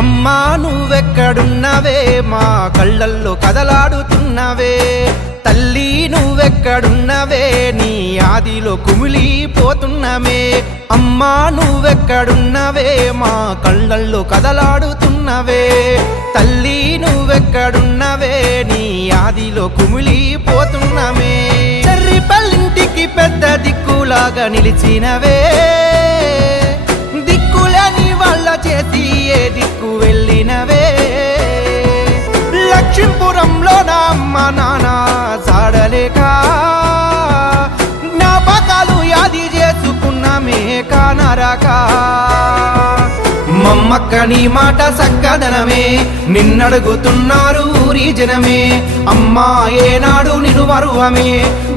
అమ్మా నువ్వెక్కడున్నవే మా కళ్ళల్లో కదలాడుతున్నవే, తల్లి నువ్వెక్కడున్నవే నీ ఆదిలో కుమిలిపోతున్నమే. అమ్మా నువ్వెక్కడున్నవే మా కళ్ళల్లో కదలాడుతున్నవే, తల్లి నువ్వెక్కడున్నవే నీ ఆదిలో కుమిలిపోతున్నమే. చెర్రిపల్లింటికి పెద్ద దిక్కులాగా నిలిచినవే, దిక్కులని వాళ్ళ చేసి ఏ దిక్కు వెళ్ళినవే. లక్ష్మీపురంలో నా అమ్మ నాన్న సాడలేక జ్ఞాపకాలు యాది చేసుకున్నామే కానరాక. మమ్మక్క నీ మాట సక్కదనమే, నిన్నడుగుతున్నారు ఊరి జనమే. అమ్మా ఏనాడు నిన్ను మరువమే,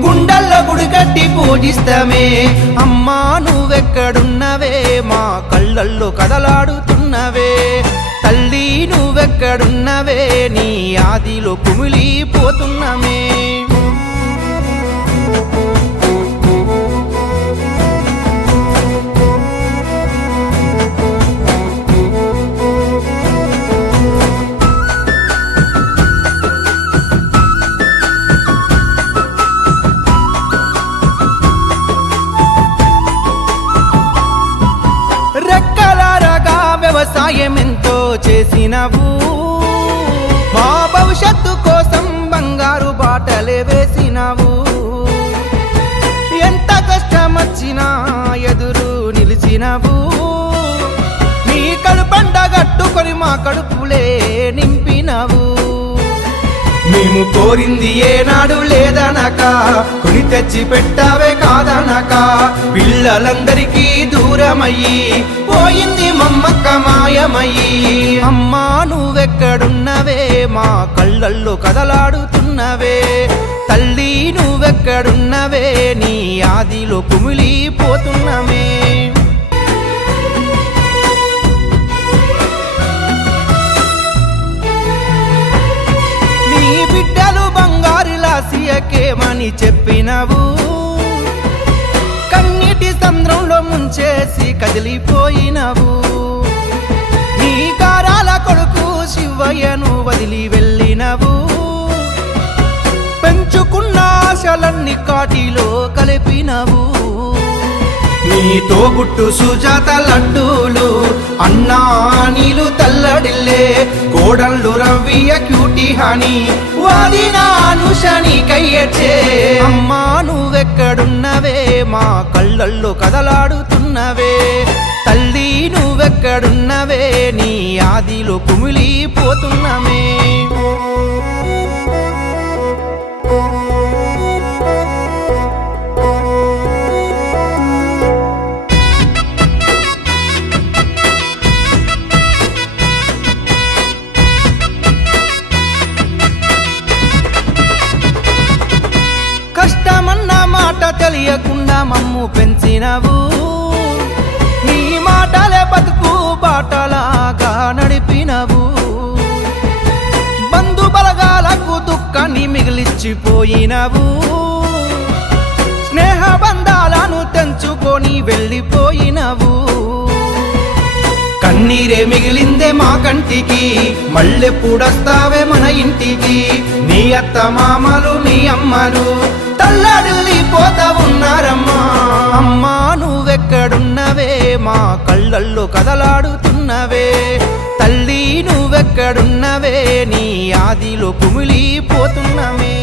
గుండెల్లో గుడి కట్టి పూజిస్తమే. అమ్మా నువ్వెక్కడున్నవే మా కళ్ళల్లో కదలాడుతున్నవే, తల్లి నువ్వెక్కడున్నవే నీ ఆదిలో కుమిలిపోతున్నమే. రెక్కలారగా వ్యవసాయం ఎంతో చేసినవు, మా భవిష్యత్తు కోసం బంగారు బాటలే వేసినవు. ఎంత కష్టమొచ్చినా ఎదురు నిలిచినవు, నీ కడుపండ గట్టుకొని మా కడుపులే నింపినవు. మేము కోరింది ఏనాడు లేదనక, కొని తెచ్చి పెట్టావే కాదనక. పిల్లలందరికీ దూరమయ్యి పోయింది మమ్మక్క మాయమయ్యి. అమ్మా నువ్వెక్కడున్నవే మా కళ్ళల్లో కదలాడుతున్నవే, తల్లి నువ్వెక్కడున్నవే నీ ఆదిలో కుమిలిపోతున్నమే. బిడ్డలు బంగారులా సీయకేమని చెప్పినవు, కన్నీటి సంద్రంలో ముంచేసి కదిలిపోయినవు. నీ గారాల కొడుకు శివయ్యను వదిలి వెళ్ళినవు, పెంచుకున్న ఆశలన్నీ కాటిలో కలిపినవు. నీతో గుట్టు సుజాత లడ్డూలు అన్నా నీలు తల్లడిల్లే, కోడళ్ళు రవ్వియ క్యూటీ హాని వాదినా అనుషని కయ్యచ్చే. అమ్మా నువ్వెక్కడున్నవే మా కళ్ళల్లో కదలాడుతున్నవే, తల్లి నువ్వెక్కడున్నవే నీ ఆదిలో కుమిలిపోతున్నమే. కష్టమన్న మాట తెలియకుండా మమ్ము పెంచినవు, నీ మాటలే బతుకు బాటలాగా నడిపినవు. బంధు బలగాలకు దుఃఖాన్ని మిగిలిచ్చిపోయినవు, స్నేహ బంధాలను తెంచుకొని వెళ్ళిపోయినవు. కన్నీరే మిగిలిందే మా కంటికి, మళ్ళెప్పుడొస్తావే మన ఇంటికి. నీ అత్త మామలు నీ అమ్మలు తల్లడిల్లిపోతా ఉన్నారమ్మా. అమ్మా నువ్వెక్కడున్నవే మా కళ్ళల్లో కదలాడుతున్నవే, తల్లి నువ్వెక్కడున్నవే నీ ఆదిలో కుమిలిపోతున్నమే.